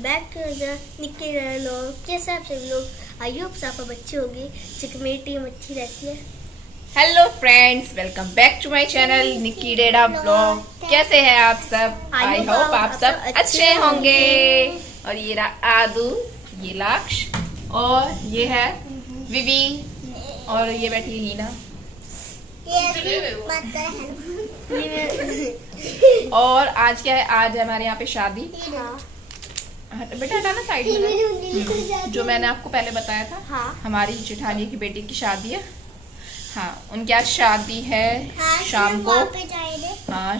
Back to Nikki लोग। कैसे आप सभी लोग? आई होप आप अच्छे होंगे। चिकन मेरी टीम अच्छी रहती है। Hello friends, welcome back to my channel Nikki Deda blog. कैसे हैं आप सब? आई होप आप सब अच्छे होंगे। और ये रहा आदू, ये लाक्ष और ये है विवी और ये बैठी है हीना। और आज क्या है? आज हमारे यहाँ पे शादी। बेटा हटाना साइड में। जो मैंने आपको पहले बताया था, हमारी जेठानी की बेटी की शादी है। हाँ, उनकी आज शादी है। शाम को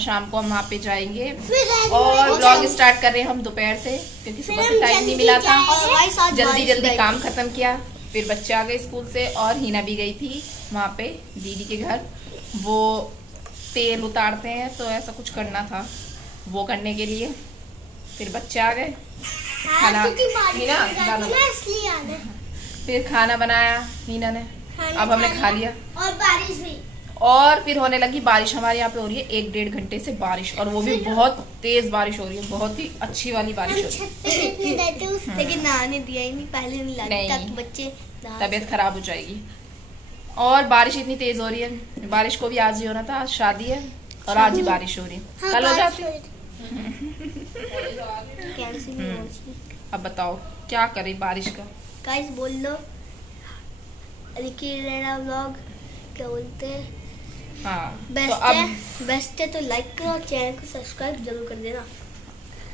शाम को हम वहाँ पे जाएंगे और ब्लॉग स्टार्ट कर रहे हैं हम दोपहर से, क्योंकि सुबह से टाइम नहीं मिला था। जल्दी काम खत्म किया, फिर बच्चे आ गए स्कूल से और हीना भी गई थी वहाँ पे दीदी के घर। वो तेल उतारते हैं तो ऐसा कुछ करना था, वो करने के लिए फिर बच्चे आ गए। खाना फिर खाना बनाया हीना ने, अब हमने खा लिया और बारिश हुई। और फिर होने लगी बारिश। हमारे यहाँ पे हो रही है 1-1.5 घंटे से बारिश, और वो भी बहुत तेज बारिश हो रही है, बहुत ही अच्छी वाली बारिश हो रही है। लेकिन नहाने दिया ही नहीं, पहले नहीं लाया ताकि बच्चे तबीयत खराब हो जाएगी। और बारिश इतनी तेज हो रही है, बारिश को भी आज ही होना था। आज शादी है और आज ही बारिश हो रही है। कल हो जाती। अब बताओ क्या करे बारिश का? गाइस बोल लो, व्लॉग क्या बोलते हैं? हाँ, बेस्ट है तो लाइक करो और चैनल को सब्सक्राइब जरूर कर देना।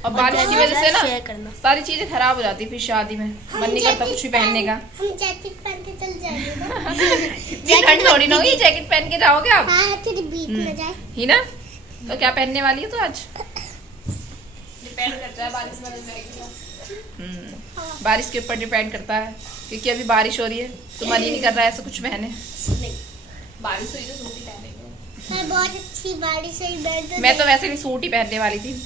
और बारिश की वजह से ना शेयर करना। सारी चीजें खराब हो जाती फिर शादी में, मन नहीं करता कुछ भी पहनने का। हम जैकेट पहन के चल जाएंगे। ठंड थोड़ी ना होगी, जैकेट पहन के जाओगे आप? हाँ, थोड़ी भीग न जाए। ही ना? तो क्या पहनने वाली है तो आज? डिपेंड करता है बारिश के ऊपर डिपेंड करता है, क्योंकि अभी बारिश हो रही है तो मन ही नहीं कर रहा है ऐसा कुछ पहने। बारिश हुई तो सूट ही पहनेंगे। बहुत अच्छी बारिश हुई। मैं तो वैसे भी सूट ही पहनने वाली थी।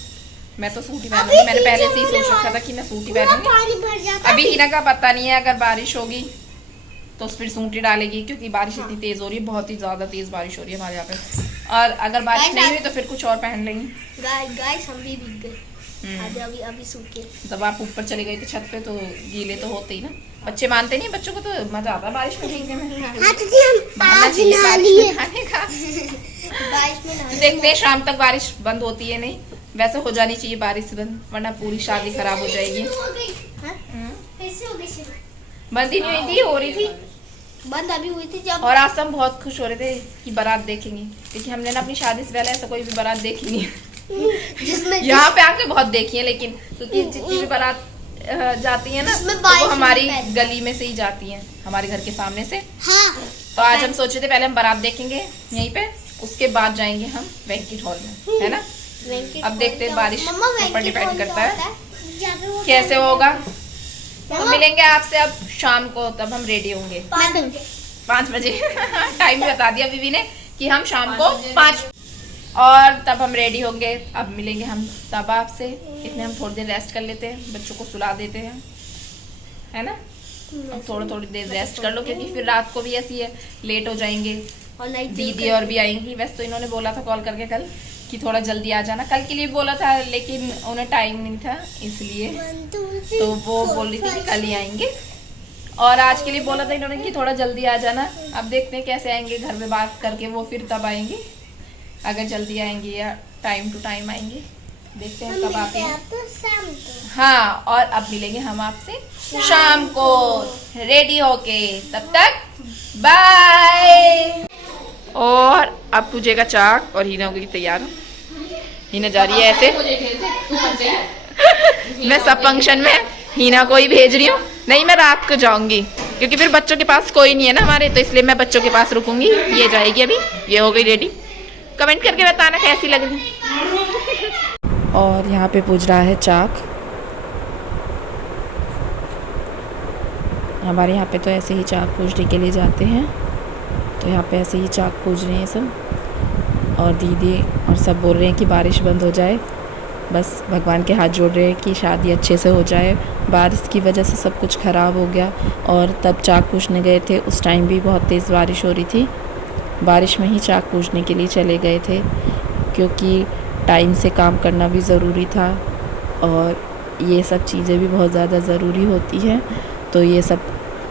मैं तो सूट ही पहनूंगी। मैंने पहले से ही सोच रखा था कि मैं सूट ही पहनूंगी। अभी हीना का पता नहीं है, अगर बारिश होगी तो फिर सूट ही डालेगी, क्योंकि बारिश इतनी तेज हो रही है, बहुत ही ज्यादा तेज बारिश हो रही है हमारे यहाँ पे। और अगर बारिश नहीं हुई तो फिर कुछ और पहन लेंगे। गाइस हम भी भीग गए। अभी सूखे। जब आप ऊपर चले गए थे छत पे तो गीले तो होते ही ना। बच्चे मानते नहीं, बच्चों को तो मजा आता है बारिश में भीगने में। हाँ, तो हम आज नहा लिए खाने का। बारिश में देखते हैं शाम तक बारिश बंद होती है नहीं। वैसे हो जानी चाहिए बारिश बंद, वरना पूरी शादी खराब हो जाएगी। बंद ही नहीं हुई थी, हो रही थी बंद। अभी हुई थी जब। और आज हम बहुत खुश हो रहे थे कि बारात देखेंगे, क्योंकि हमने ना अपनी शादी से पहले ऐसा कोई भी बारात देखी नहीं है। यहाँ पे आके बहुत देखी है, लेकिन क्योंकि जितनी भी बारात जाती है ना तो वो हमारी गली में से ही जाती है, हमारे घर के सामने से। हाँ। तो आज हम सोचे थे पहले हम बारात देखेंगे यहीं पे, उसके बाद जाएंगे हम बैंक्वेट हॉल में, है ना? अब देखते हैं, बारिश ऊपर डिपेंड करता है कैसे होगा। तो मिलेंगे आपसे अब शाम को, तब हम रेडी होंगे 5 बजे। टाइम बता दिया बीवी ने कि हम शाम को 5, और तब हम रेडी होंगे। अब मिलेंगे हम तब आपसे। इतने हम थोड़ी देर रेस्ट कर लेते हैं, बच्चों को सुला देते हैं, है ना? अब थोड़ी देर रेस्ट कर लो, क्योंकि फिर रात को भी ऐसी है, लेट हो जाएंगे। और दीदी और भी आएंगी। वैसे तो इन्होंने बोला था कॉल करके कल कि थोड़ा जल्दी आ जाना, कल के लिए बोला था, लेकिन उन्हें टाइम नहीं था इसलिए तो वो बोल रही थी कि कल ही आएंगे। और आज के लिए बोला था इन्होंने कि थोड़ा जल्दी आ जाना। अब देखते हैं कैसे आएंगे, घर में बात करके वो फिर तब आएंगे, अगर जल्दी आएंगे या टाइम टू टाइम आएंगे, देखते हैं कब आते हैं। हाँ, और अब मिलेंगे हम आपसे शाम को रेडी होके। तब तक बाय। और अब पूजेगा चाक और हीना हो गई तैयार। हीना जा रही है ऐसे। मैं सब फंक्शन में हीना को ही भेज रही हूँ। नहीं, मैं रात को जाऊंगी, क्योंकि फिर बच्चों के पास कोई नहीं है ना हमारे, तो इसलिए मैं बच्चों के पास रुकूंगी। ये जाएगी अभी, ये हो गई रेडी। कमेंट करके बताना कैसी लग रही। और यहाँ पे पूज रहा है चाक। हमारे यहाँ पे तो ऐसे ही चाक पूजने के लिए जाते हैं, तो यहाँ पे ऐसे ही चाक पूज रहे हैं सब। और दीदी और सब बोल रहे हैं कि बारिश बंद हो जाए, बस भगवान के हाथ जोड़ रहे हैं कि शादी अच्छे से हो जाए। बारिश की वजह से सब कुछ ख़राब हो गया। और तब चाक पूजने गए थे, उस टाइम भी बहुत तेज़ बारिश हो रही थी। बारिश में ही चाक पूजने के लिए चले गए थे, क्योंकि टाइम से काम करना भी ज़रूरी था। और ये सब चीज़ें भी बहुत ज़्यादा ज़रूरी होती हैं, तो ये सब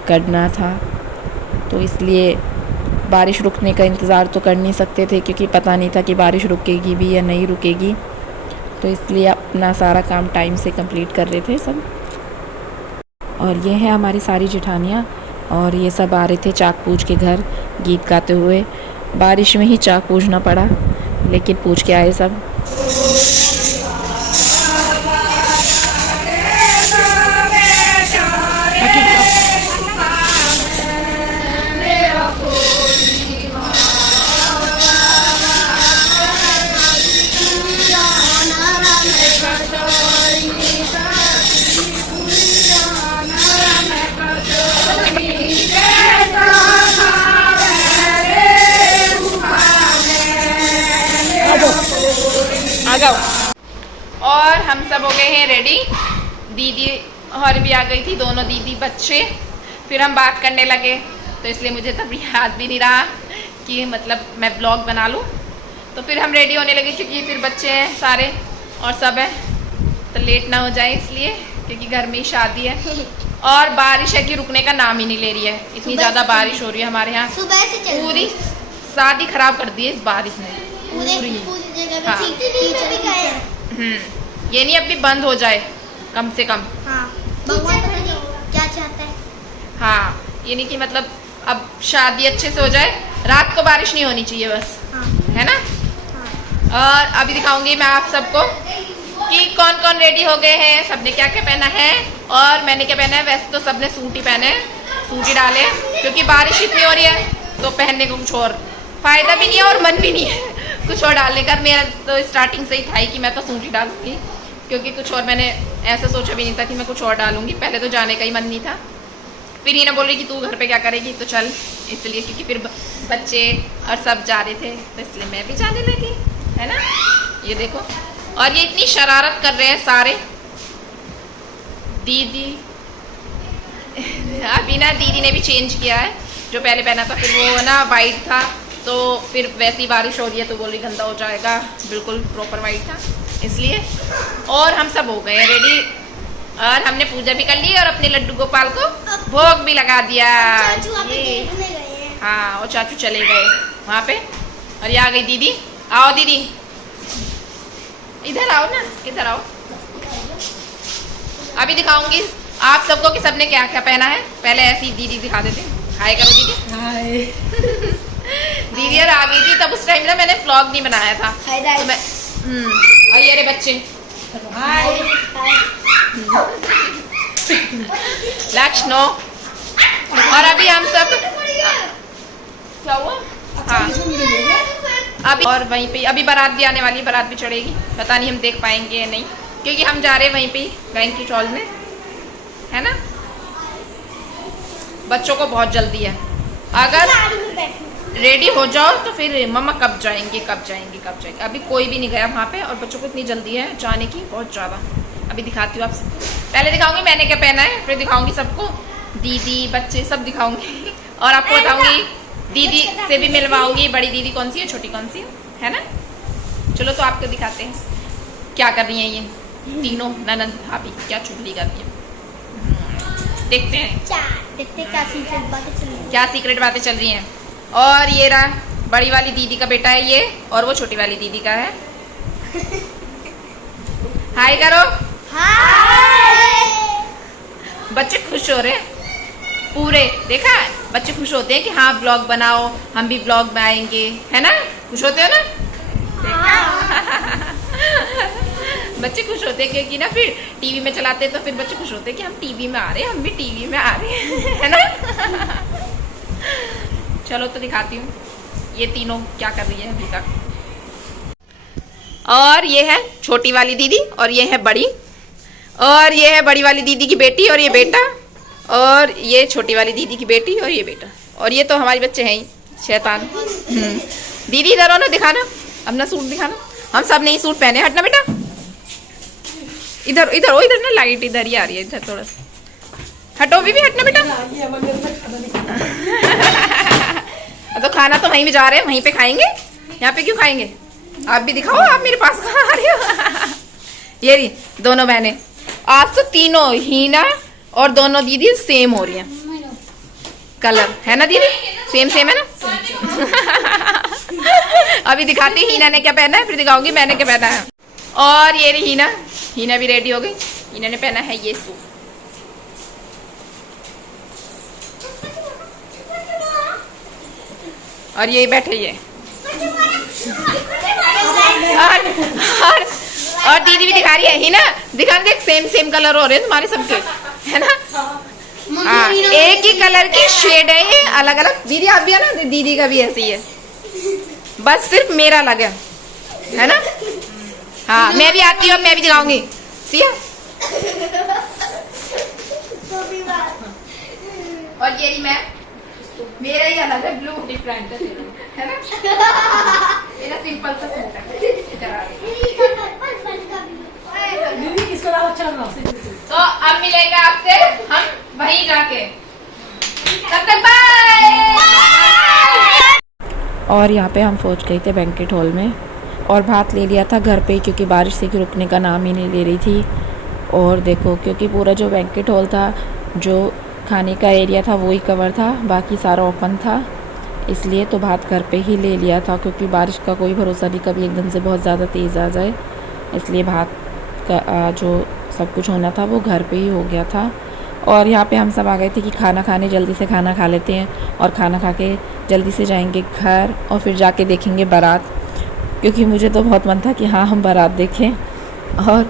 करना था। तो इसलिए बारिश रुकने का इंतज़ार तो कर नहीं सकते थे, क्योंकि पता नहीं था कि बारिश रुकेगी भी या नहीं रुकेगी, तो इसलिए अपना सारा काम टाइम से कंप्लीट कर रहे थे सब। और ये है हमारी सारी जेठानियाँ, और ये सब आ रहे थे चाक पूज के घर गीत गाते हुए। बारिश में ही चाक पूजना पड़ा, लेकिन पूज के आए सब। आ जाओ। और हम सब हो गए हैं रेडी। दीदी और भी आ गई थी, दोनों दीदी बच्चे। फिर हम बात करने लगे, तो इसलिए मुझे तब याद भी नहीं रहा कि मतलब मैं ब्लॉग बना लूँ। तो फिर हम रेडी होने लगे, क्योंकि फिर बच्चे हैं सारे और सब है, तो लेट ना हो जाए इसलिए, क्योंकि घर में ही शादी है। और बारिश है कि रुकने का नाम ही नहीं ले रही है, इतनी ज़्यादा बारिश हो रही है हमारे यहाँ। सुबह से पूरी शादी खराब कर दी है इस बारिश ने पूरी। हाँ। ये नहीं अभी बंद हो जाए कम से कम। हाँ। भगवान क्या चाहता है? हाँ, ये नहीं कि मतलब अब शादी अच्छे से हो जाए, रात को बारिश नहीं होनी चाहिए बस। हाँ। है ना? हाँ। और अभी दिखाऊंगी मैं आप सबको कि कौन कौन रेडी हो गए हैं, सबने क्या क्या पहना है और मैंने क्या पहना है। वैसे तो सबने सूट ही पहने हैं, सूट ही डाले, क्योंकि बारिश इतनी हो रही है तो पहनने को कुछ और फायदा भी नहीं है और मन भी नहीं है कुछ और डालने का। मेरा तो स्टार्टिंग से ही था कि मैं तो सूट ही डालूंगी, क्योंकि कुछ और मैंने ऐसा सोचा भी नहीं था कि मैं कुछ और डालूंगी। पहले तो जाने का ही मन नहीं था, फिर ही ना बोल रही कि तू घर पे क्या करेगी, तो चल, इसलिए क्योंकि फिर बच्चे और सब जा रहे थे, तो इसलिए मैं भी जाने लगी, है ना। ये देखो, और ये इतनी शरारत कर रहे हैं सारे। दीदी अभी ना दीदी ने भी चेंज किया है, जो पहले पहना था फिर वो ना वाइट था, तो फिर वैसी बारिश हो रही है तो बोल रही गंदा हो जाएगा, बिल्कुल प्रॉपर वाइट था इसलिए। और हम सब हो गए रेडी, और हमने पूजा भी कर ली और अपने लड्डू गोपाल को भोग भी लगा दिया। हाँ, और चाचू चले गए वहाँ पे, और ये आ गई दीदी। आओ दीदी, इधर आओ ना, इधर आओ। अभी दिखाऊंगी आप सबको कि सबने क्या क्या पहना है। पहले ऐसी दीदी दिखा देते। हाय करो दीदी। हाय। दीदी और आ गई थी, तब उस टाइम ना मैंने व्लॉग नहीं बनाया था। तो मैं और ये रहे बच्चे। हाय लक्ष्णो। और अभी हम सब क्या हुआ? हाँ, अभी और वहीं पे अभी बारात भी आने वाली है, बारात भी चढ़ेगी, पता नहीं हम देख पाएंगे या नहीं, क्योंकि हम जा रहे हैं वहीं पे बैंक्वेट हॉल में, है ना। बच्चों को बहुत जल्दी है, अगर रेडी हो जाओ तो फिर मम्मा कब जाएंगे कब जाएंगे कब जाएंगे। अभी कोई भी नहीं गया वहाँ पे, और बच्चों को इतनी जल्दी है जाने की, बहुत ज़्यादा। अभी दिखाती हूँ आप सबको, पहले दिखाऊंगी मैंने क्या पहना है, फिर दिखाऊंगी सबको, दीदी बच्चे सब दिखाऊंगी, और आपको बताऊंगी दीदी से भी मिलवाऊंगी, बड़ी दीदी कौन सी है, छोटी कौन सी है ना। चलो तो आपको दिखाते हैं क्या कर रही हैं ये तीनों ननद भाभी, क्या चुगली कर रही है। देखते हैं क्या सीक्रेट बातें चल रही हैं। और ये रहा बड़ी वाली दीदी का बेटा है ये, और वो छोटी वाली दीदी का है। हाय करो। हाय। बच्चे खुश हो रहे हैं पूरे, देखा बच्चे खुश होते हैं कि हाँ ब्लॉग बनाओ, हम भी ब्लॉग में आएंगे, है ना। खुश होते हो ना? बच्चे खुश होते हैं क्योंकि ना फिर टीवी में चलाते हैं, तो फिर बच्चे खुश होते हैं कि हम टीवी में आ रहे हैं, हम भी टीवी में आ रहे हैं, है ना। चलो तो दिखाती हूँ ये तीनों क्या कर रही है अभी तक। और ये है छोटी वाली दीदी, और ये है बड़ी, और ये है बड़ी वाली दीदी की बेटी और ये बेटा, और ये छोटी वाली दीदी की बेटी और ये बेटा, और ये तो हमारे बच्चे हैं ही शैतान। दीदी इधर आओ ना, दिखाना अपना सूट दिखाना। हम सब ने ही सूट पहने, हटना बेटा, इधर इधर, इधर ना लाइट इधर ही आ रही है, इधर थोड़ा सा हटो, भी हटना बेटा। तो खाना तो वहीं भी जा रहे हैं, वहीं पे खाएंगे, यहाँ पे क्यों खाएंगे। आप भी दिखाओ, आप मेरे पास कहाँ आ रही हो। ये रही दोनों बहनें, आज तो तीनों हीना और दोनों दीदी सेम हो रही हैं कलर, है ना दीदी? सेम सेम है ना? अभी दिखाती हीना ने क्या पहना है, फिर दिखाऊंगी मैंने क्या पहना है। और ये रही हीना, हीना भी रेडी हो गई। हीना ने पहना है ये सूट। और ये बैठे ये और दीदी भी दिखा रही है। हीना दिखा, देख सेम सेम कलर हो रहे हैं तुम्हारे सबके, है ना? हाँ, एक ही कलर की शेड है ये, अलग अलग। दीदी आप भी है ना? दीदी का भी ऐसे ही है, बस सिर्फ मेरा अलग है ना? हाँ, मैं भी आती हूँ, मैं भी दिखाऊंगी। सिया और ये मैं, मेरा ही अलग है, ब्लू डिफरेंट है ना? मेरा सिंपल सा सूट है। तो अब मिलेंगे आपसे हम वहीं जाके, तब तक बाय। और यहाँ पे हम पहुँच गए थे बैंक्वेट हॉल में और भात ले लिया था घर पे, क्योंकि बारिश से रुकने का नाम ही नहीं ले रही थी। और देखो, क्योंकि पूरा जो बैंक्वेट हॉल था, जो खाने का एरिया था वही कवर था, बाकी सारा ओपन था, इसलिए तो भात घर पे ही ले लिया था, क्योंकि बारिश का कोई भरोसा नहीं, कभी एकदम से बहुत ज़्यादा तेज़ आ जाए, इसलिए भात का जो सब कुछ होना था वो घर पे ही हो गया था। और यहाँ पे हम सब आ गए थे कि खाना खाने, जल्दी से खाना खा लेते हैं और खाना खा के जल्दी से जाएंगे घर और फिर जाके देखेंगे बारात, क्योंकि मुझे तो बहुत मन था कि हाँ हम बारात देखें। और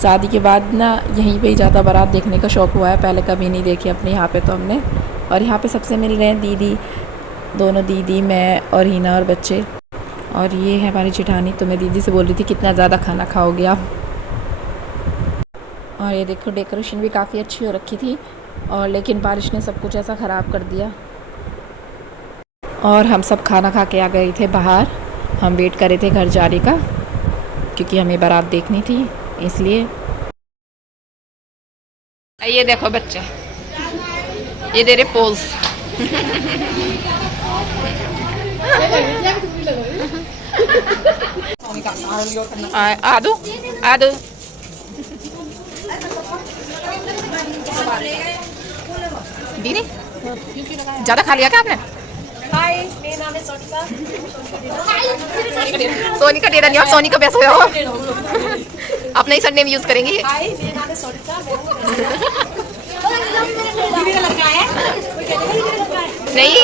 शादी के बाद ना यहीं पे ही ज़्यादा बारात देखने का शौक़ हुआ है, पहले कभी नहीं देखी अपने यहाँ पे तो हमने। और यहाँ पे सबसे मिल रहे हैं दीदी, दोनों दीदी, मैं और हीना और बच्चे। और ये है हमारी जेठानी। तो मैं दीदी से बोल रही थी कितना ज़्यादा खाना खाओगे आप। और ये देखो, डेकोरेशन भी काफ़ी अच्छी हो रखी थी, और लेकिन बारिश ने सब कुछ ऐसा ख़राब कर दिया। और हम सब खाना खा के आ गए थे बाहर, हम वेट कर रहे थे घर जाने का, क्योंकि हमें बारात देखनी थी इसलिए। ये देखो बच्चे, ये दे रहे पोज। आदू आदू दीदी ज्यादा खा लिया क्या आपने? सोनी का डेरा नहीं, आप सोनी का पैसा हो, आप नहीं सरनेम यूज करेंगी। नहीं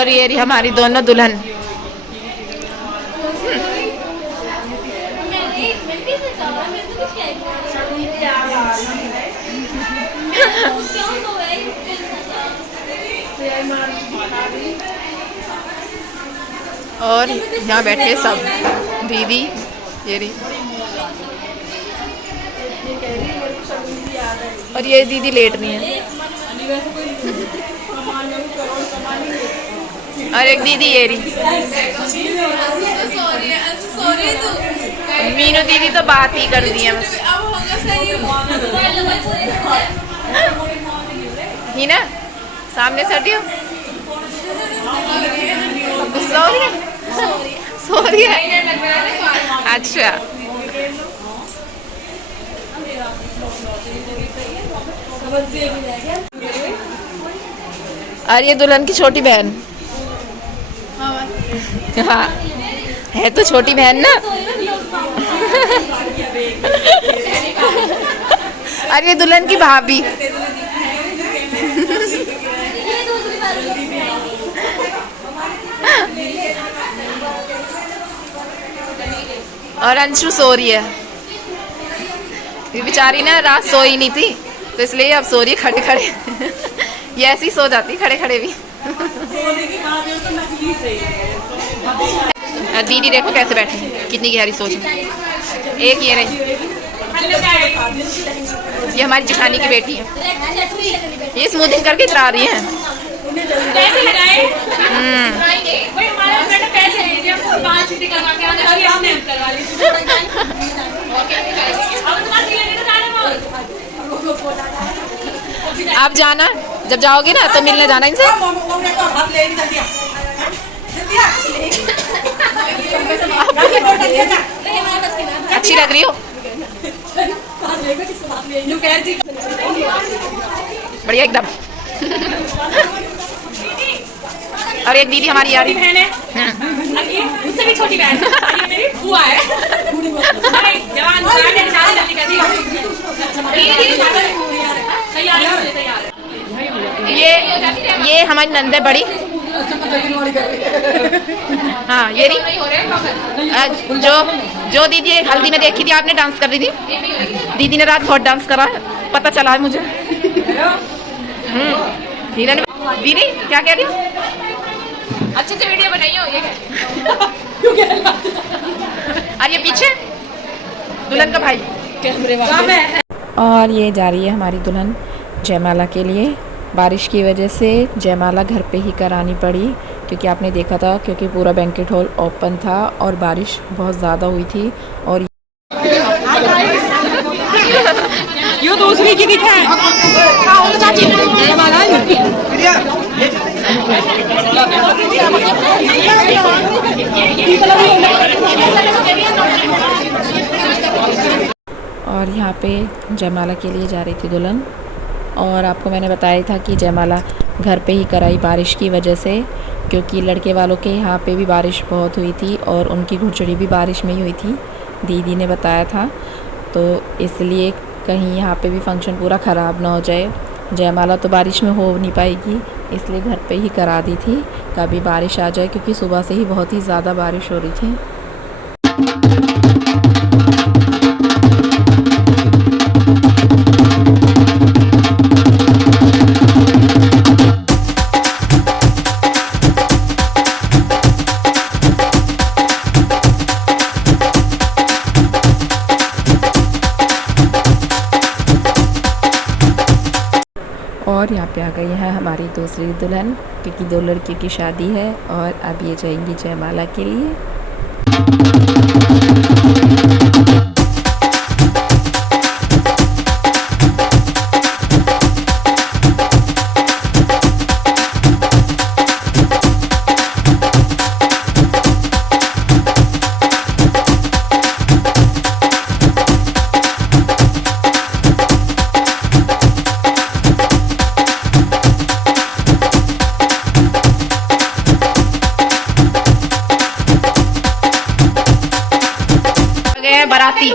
और ये रही हमारी दोनों दुल्हन। और यहाँ बैठे सब दीदी, ये रही, और ये दीदी लेट रही है, और एक दीदी ये रही। मीनू दीदी तो बात ही कर दी है बस। ही ना सामने से हटियो। गुस्सा हो रही है? सो रही है? अच्छा। और ये दुल्हन की छोटी बहन। हाँ है तो छोटी बहन ना। और ये दुल्हन की भाभी। और अंशु सो रही है। ये बेचारी ना रात सोई नहीं थी तो इसलिए अब सो रही है खड़े खड़े। ये ऐसे ही सो जाती खड़े खड़े भी। दीदी देखो कैसे बैठी, कितनी गहरी सोच है। एक ये रही, ये हमारी जेठानी की बेटी है। ये स्मूथिंग करके इतरा रही है। आप जाना, जब जाओगे ना तो मिलने जाना इनसे। अच्छी लग रही हो, बढ़िया एकदम। और एक दीदी हमारी यार बहन है, मुझसे भी छोटी बहन है, मेरी बुआ है। ये हमारी नंद है बड़ी। हाँ ये रही जो दीदी हल्दी में देखी थी आपने, डांस कर रही थी। दीदी ने रात बहुत डांस करा है, पता चला है मुझे। हीरा ने, दीदी क्या कह रही हो? अच्छे से वीडियो बनाइयो। ये और ये पीछे दुल्हन का भाई कैमरे वाला। और ये जा रही है हमारी दुल्हन जयमाला के लिए। बारिश की वजह से जयमाला घर पे ही करानी पड़ी, क्योंकि आपने देखा था क्योंकि पूरा बैंकेट हॉल ओपन था और बारिश बहुत ज़्यादा हुई थी। और ये दूसरी की दिखा है। और यहाँ पे जयमाला के लिए जा रही थी दुल्हन। और आपको मैंने बताया था कि जयमाला घर पे ही कराई बारिश की वजह से, क्योंकि लड़के वालों के यहाँ पे भी बारिश बहुत हुई थी और उनकी घुड़चड़ी भी बारिश में ही हुई थी, दीदी ने बताया था। तो इसलिए कहीं यहाँ पे भी फंक्शन पूरा ख़राब ना हो जाए। जयमाला तो बारिश में हो नहीं पाएगी, इसलिए घर पे ही करा दी थी, कभी बारिश आ जाए, क्योंकि सुबह से ही बहुत ही ज़्यादा बारिश हो रही थी। और यहाँ पे आ गई है हमारी दूसरी दुल्हन, क्योंकि 2 लड़कियों की शादी है और अब ये जाएंगी जयमाला के लिए। बाराती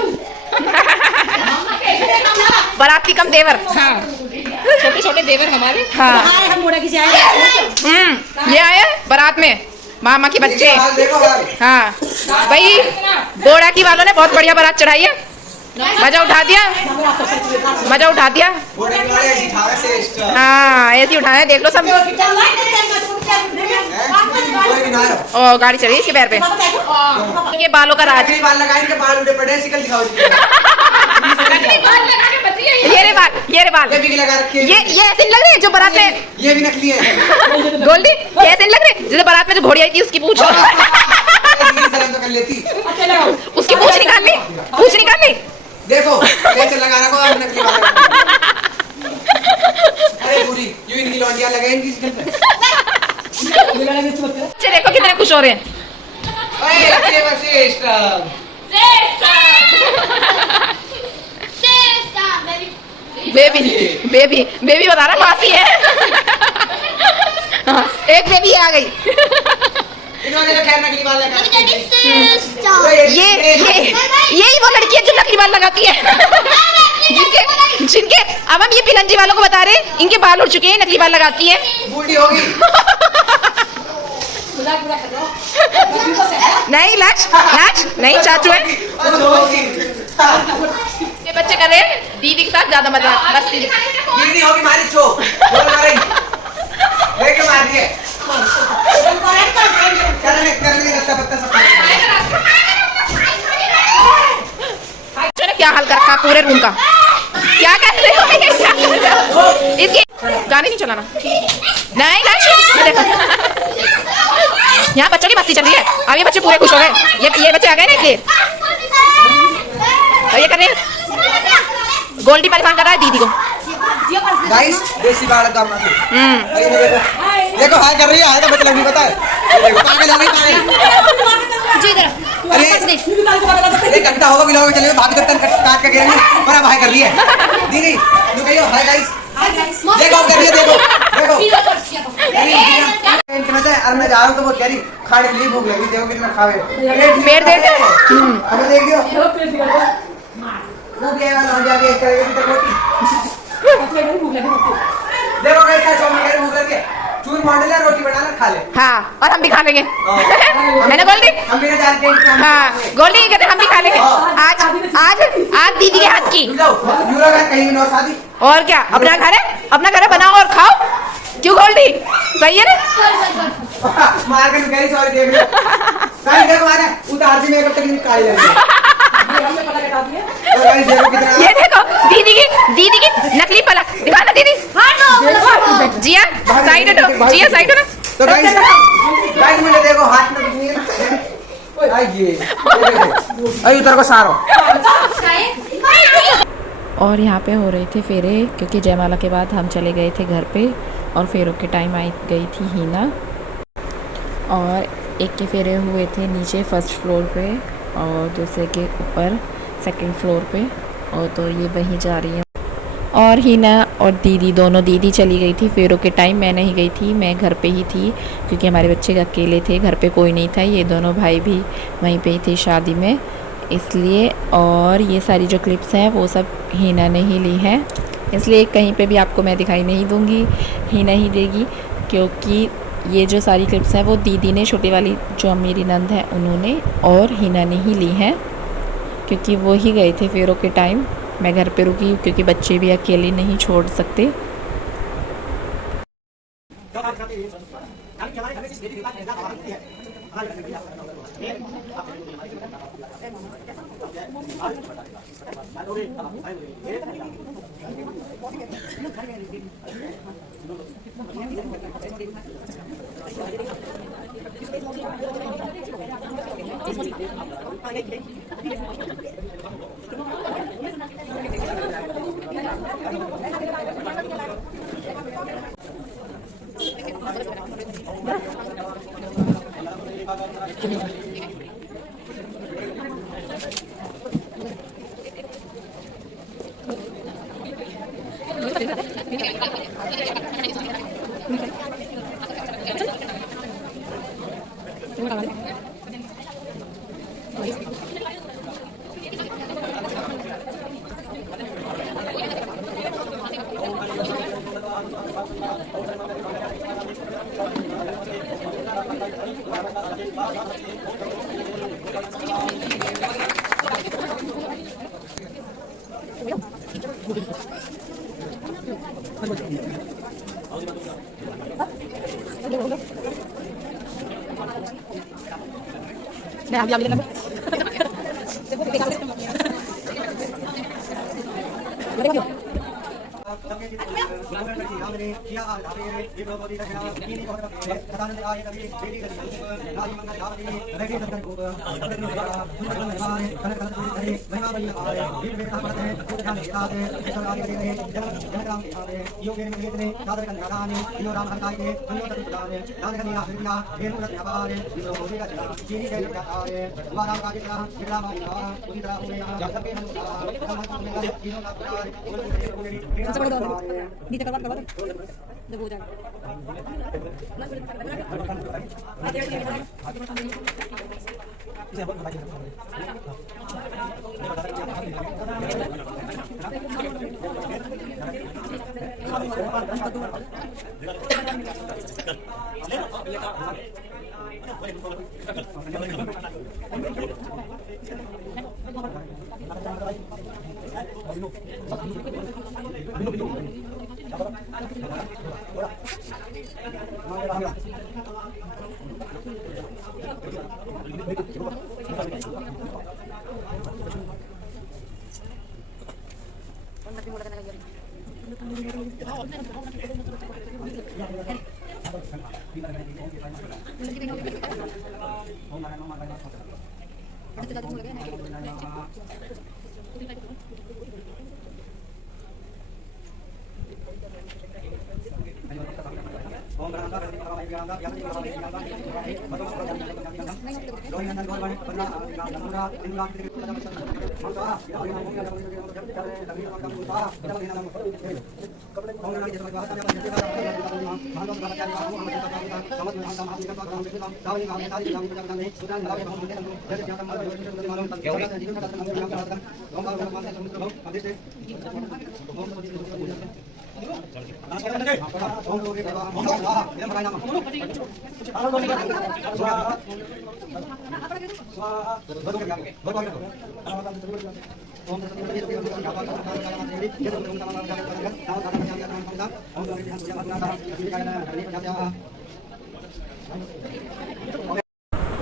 बाराती कम देवर। हाँ। छोटे छोटे देवर हमारे। हाँ ये आए बारात में मामा के बच्चे। हाँ भाई बोड़ा की वालों ने बहुत बढ़िया बारात चढ़ाई है, मजा उठा दिया, मजा उठा दिया। हाँ ऐसे उठाना है, देख लो सब। ओ गाड़ी चली इसके पैर पे। ये बालों का राज। ये रे बाल, ये रे बाल, ये ऐसे लग रहे हैं जो बारात में, ये भी नकली है गोल्डी, ये ऐसे लग रहे हैं जैसे बारात में जो घोड़ी आई थी उसकी पूछ। कर लेती, उसकी पूछ निकालनी, पूछ निकालनी। देखो कैसे लगा रखो आप नकली वाला। अरे पूरी यूं इनकी लौंडियां लगे इनकी स्किन पे। अच्छा देखो कितने खुश हो रहे हैं। बेबी बेबी बेबी बता रहा मासी है। हाँ, एक बेबी आ गई। इन्होंने तो खैर नकली बाल लगा। यही वो लड़की है जो नकली बाल लगाती है। जिनके अब हम ये पिलंजी वालों को बता रहे हैं, इनके बाल उड़ चुके हैं, नकली बाल लगाती है। बूढ़ी होगी। नहीं लाच लाच नहीं चाचू है। ये बच्चे कर रहे हैं दीदी के साथ ज्यादा मजा मस्ती। गिरनी होगी मारी छो, बोल मारी, देख मार दिए। करने लगता पत्ता सब। चलो क्या हाल कर रखा पूरे रूम का, क्या कहते हो? इसके गाने नहीं चलाना। नहीं लाच देखो यहाँ बच्चों की मस्ती चल रही है। अब ये बच्चे पूरे खुश हो गए, ये बच्चे आ गए ना इसलिए। और ये कर रहे हैं गोल्डी परेशान कर रहा है दीदी को। गाइस देसी बाल का मतलब। देखो हाय कर रही है, हाय का मतलब नहीं पता है। देखो पागल हो गई पागल। अरे एक घंटा होगा बिलोगे चले भाग करते काट के गिरेंगे पर अब हाय कर रही है दीदी। यू कहियो हाय गाइस, देखो कर रही है, देखो देखो। अब मैं जा रहा हूँ तो वो कह रही खाने के लिए भूख लगी, देखो कितना खावे पेड़ देख हमें देख दियो भूख लगेगा ना जाके इस तरह की रोटी। देखो कैसा सोनी कह रही भूख लगी, चूर मॉडल है रोटी बनाना खा ले। हाँ और हम भी खा लेंगे है ना गोल्डी? हम भी ना जानते हैं। हाँ गोल्डी कहते हम भी खा लेंगे आज आज आज दीदी के हाथ की। कहीं ना शादी और क्या अपना घर है, अपना घर है, बनाओ और खाओ। क्यों गोल्डी सही है ना? मार के कह रही सॉरी देख लो सारी देखो मारे उतार दी मेकअप तक निकाल ले। ये देखो दीदी की नकली पलक दिखाना दीदी। जिया साइड हटो, जिया साइड हटो। तो गाइस मुझे देखो हाथ में कुछ नहीं है ना। आई ये आई उधर को सारो। और यहाँ पे हो रहे थे फेरे, क्योंकि जयमाला के बाद हम चले गए थे घर पे और फेरों के टाइम आई गई थी हीना। और एक के फेरे हुए थे नीचे फर्स्ट फ्लोर पे और दूसरे के ऊपर सेकंड फ्लोर पे। और तो ये वहीं जा रही है। और हीना और दीदी दोनों, दीदी चली गई थी फेरों के टाइम, मैं नहीं गई थी, मैं घर पे ही थी क्योंकि हमारे बच्चे अकेले थे, घर पे कोई नहीं था। ये दोनों भाई भी वहीं पे ही थे शादी में इसलिए। और ये सारी जो क्लिप्स हैं वो सब हीना ने ही ली हैं, इसलिए कहीं पे भी आपको मैं दिखाई नहीं दूँगी, हीना ही देगी। क्योंकि ये जो सारी क्लिप्स हैं वो दीदी ने, छोटी वाली जो मेरी नंद है उन्होंने और हीना ने ही ली हैं, क्योंकि वो ही गए थे फेरों के टाइम। मैं घर पे रुकी क्योंकि बच्चे भी अकेले नहीं छोड़ सकते।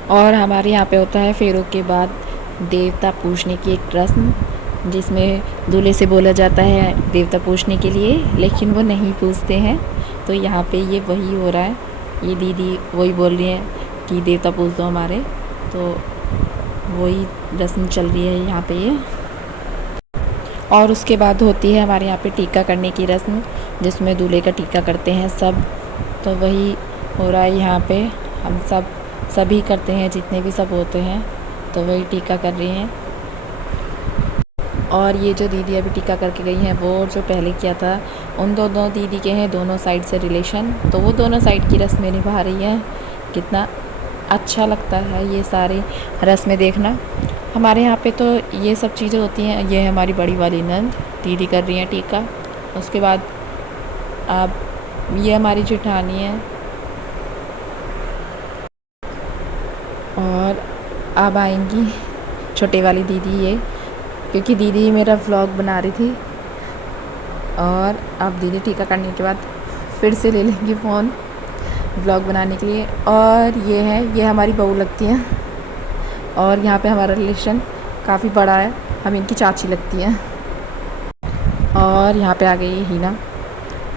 और हमारे यहाँ पे होता है फेरों के बाद देवता पूजने की एक रस्म, जिसमें दूल्हे से बोला जाता है देवता पूजने के लिए, लेकिन वो नहीं पूजते हैं। तो यहाँ पे ये वही हो रहा है, ये दीदी वही बोल रही है कि देवता पूज दो हमारे, तो वही रस्म चल रही है यहाँ पे ये। और उसके बाद होती है हमारे यहाँ पे टीका करने की रस्म, जिसमें दूल्हे का टीका करते हैं सब। तो वही हो रहा है यहाँ पे, हम सभी करते हैं, जितने भी सब होते हैं, तो वही टीका कर रही हैं। और ये जो दीदी अभी टीका करके गई हैं, वो जो पहले किया था, उन दोनों दीदी के हैं दोनों साइड से रिलेशन, तो वो दोनों साइड की रस्में निभा रही हैं। कितना अच्छा लगता है ये सारी रस्में देखना। हमारे यहाँ पे तो ये सब चीज़ें होती हैं। ये हमारी बड़ी वाली नंद दीदी कर रही हैं टीका। उसके बाद अब ये हमारी जेठानी है, और अब आएंगी छोटे वाली दीदी ये, क्योंकि दीदी मेरा व्लॉग बना रही थी। और अब दीदी टीका करने के बाद फिर से ले लेंगी फ़ोन व्लॉग बनाने के लिए। और ये हमारी बहू लगती हैं, और यहाँ पे हमारा रिलेशन काफ़ी बड़ा है, हम इनकी चाची लगती हैं। और यहाँ पे आ गई है हीना,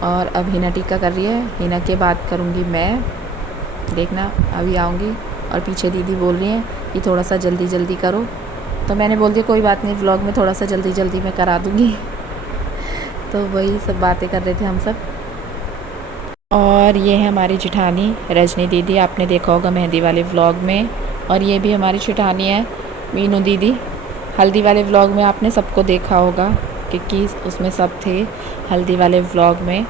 और अब हीना टीका कर रही है। हीना के बाद करूँगी मैं, देखना अभी आऊँगी। और पीछे दीदी बोल रही हैं कि थोड़ा सा जल्दी जल्दी करो, तो मैंने बोल दिया कोई बात नहीं, व्लॉग में थोड़ा सा जल्दी जल्दी मैं करा दूँगी। तो वही सब बातें कर रहे थे हम सब। और ये है हमारी जेठानी रजनी दीदी, आपने देखा होगा मेहंदी वाले व्लॉग में। और ये भी हमारी जेठानी है मीनू दीदी, हल्दी वाले व्लॉग में आपने सबको देखा होगा, क्योंकि उसमें सब थे हल्दी वाले व्लॉग में।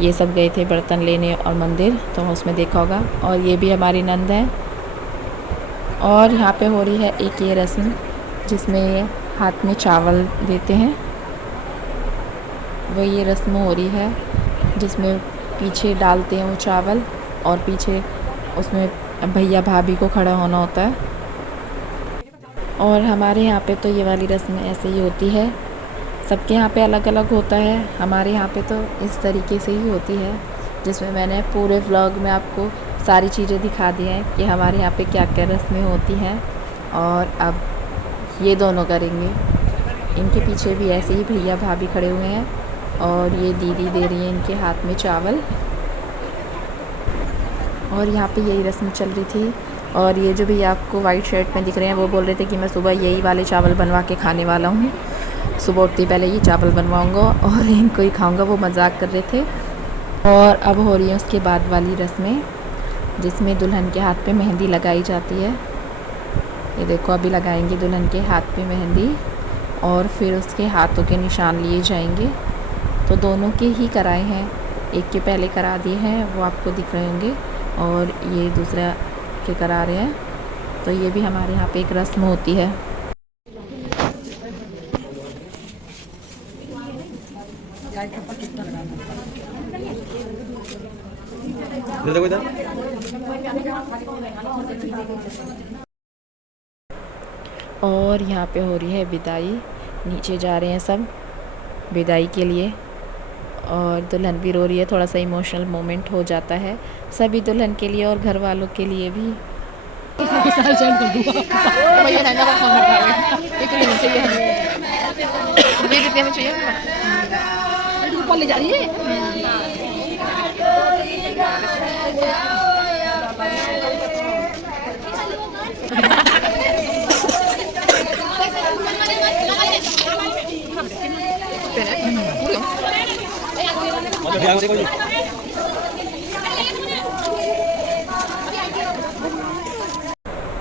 ये सब गए थे बर्तन लेने और मंदिर, तो उसमें देखा होगा। और ये भी हमारी नंद है। और यहाँ पे हो रही है एक ये रस्म, जिसमें हाथ में चावल देते हैं, वो ये रस्म हो रही है, जिसमें पीछे डालते हैं वो चावल, और पीछे उसमें भैया भाभी को खड़ा होना होता है। और हमारे यहाँ पे तो ये वाली रस्म ऐसे ही होती है, सबके यहाँ पे अलग अलग होता है। हमारे यहाँ पे तो इस तरीके से ही होती है, जिसमें मैंने पूरे व्लॉग में आपको सारी चीज़ें दिखा दी हैं कि हमारे यहाँ पे क्या क्या रस्में होती हैं। और अब ये दोनों करेंगे, इनके पीछे भी ऐसे ही भैया भाभी खड़े हुए हैं और ये दीदी दे रही है इनके हाथ में चावल। और यहाँ पे यही रस्म चल रही थी। और ये जो भैया आपको वाइट शर्ट में दिख रहे हैं वो बोल रहे थे कि मैं सुबह यही वाले चावल बनवा के खाने वाला हूँ, सुबह उठते पहले ये चावल बनवाऊँगा और इनको ही खाऊँगा, वो मजाक कर रहे थे। और अब हो रही है उसके बाद वाली रस्में, जिसमें दुल्हन के हाथ पे मेहंदी लगाई जाती है। ये देखो अभी लगाएंगे दुल्हन के हाथ पे मेहंदी और फिर उसके हाथों के निशान लिए जाएंगे। तो दोनों के ही कराए हैं, एक के पहले करा दिए हैं वो आपको दिख रहे होंगे और ये दूसरा के करा रहे हैं। तो ये भी हमारे यहाँ पे एक रस्म होती है। और यहाँ पे हो रही है विदाई, नीचे जा रहे हैं सब विदाई के लिए और दुल्हन भी रो रही है। थोड़ा सा इमोशनल मोमेंट हो जाता है सभी दुल्हन के लिए और घर वालों के लिए भी।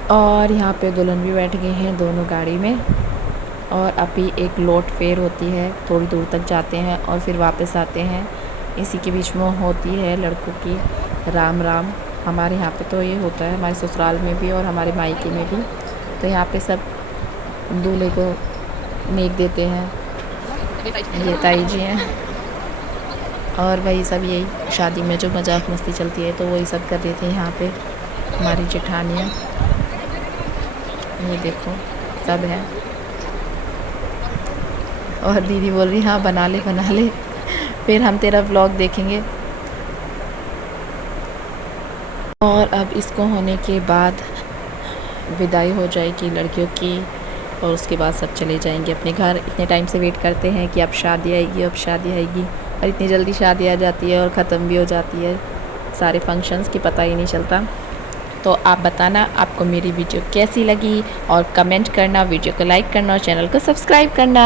और यहाँ पे दुल्हन भी बैठ गए हैं दोनों गाड़ी में। और अभी एक लोट फेर होती है, थोड़ी दूर तक जाते हैं और फिर वापस आते हैं। इसी के बीच में होती है लड़कों की राम राम। हमारे यहाँ पे तो ये होता है, हमारे ससुराल में भी और हमारे मायके में भी। तो यहाँ पे सब दूल्हे को नेक देते हैं, ये ताई जी हैं। और वही सब यही शादी में जो मजाक मस्ती चलती है तो वही सब कर रहे थे यहाँ पे हमारी जेठानियाँ। ये देखो सब है। और दीदी बोल रही हाँ बना ले फिर हम तेरा व्लॉग देखेंगे। और अब इसको होने के बाद विदाई हो जाएगी लड़कियों की और उसके बाद सब चले जाएंगे अपने घर। इतने टाइम से वेट करते हैं कि अब शादी आएगी, अब शादी आएगी, और इतनी जल्दी शादी आ जाती है और ख़त्म भी हो जाती है सारे फंक्शंस की, पता ही नहीं चलता। तो आप बताना आपको मेरी वीडियो कैसी लगी और कमेंट करना, वीडियो को लाइक करना और चैनल को सब्सक्राइब करना।